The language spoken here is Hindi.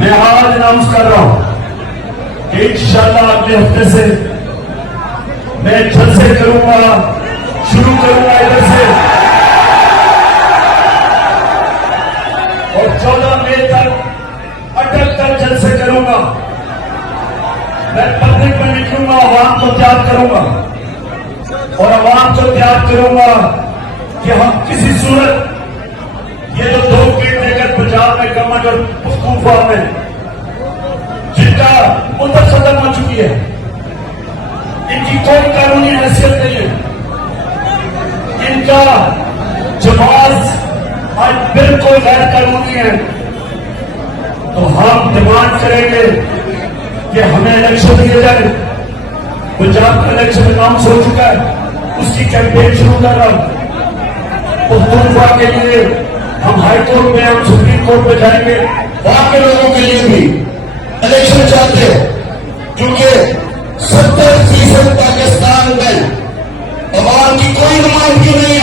मैं आज अनाउंस कर रहा हूं कि इंशाल्लाह अगले हफ्ते से मैं जलसे करूंगा, शुरू करूंगा इधर से, और 14 मई तक अटक कर जलसे करूंगा। मैं पब्लिक में निकलूंगा, आवाम को तैयार करूंगा और आवाम को तैयार करूंगा कि हम किसी सूरत ये जो 2 गेट लेकर पंजाब में गवर्नमेंट और पख्तूनख्वा में जिनका मुद्दत खत्म हो चुकी है, इनकी कोई कानूनी हैसियत नहीं है, इनका जमात आज बिल्कुल गैर कानूनी है, तो हम डिमांड करेंगे कि हमें इलेक्शन दिए जाए। पंजाब का इलेक्शन अनाउंस हो चुका है, उसकी कैंपेन शुरू कर रहा हूं। पख्तूनख्वा के लिए हम हाईकोर्ट में, हम सुप्रीम कोर्ट में जाएंगे। वहां के लोगों के लिए भी इलेक्शन चाहते हो, क्योंकि 70% पाकिस्तान में अवाम की कोई नुमाइंदगी नहीं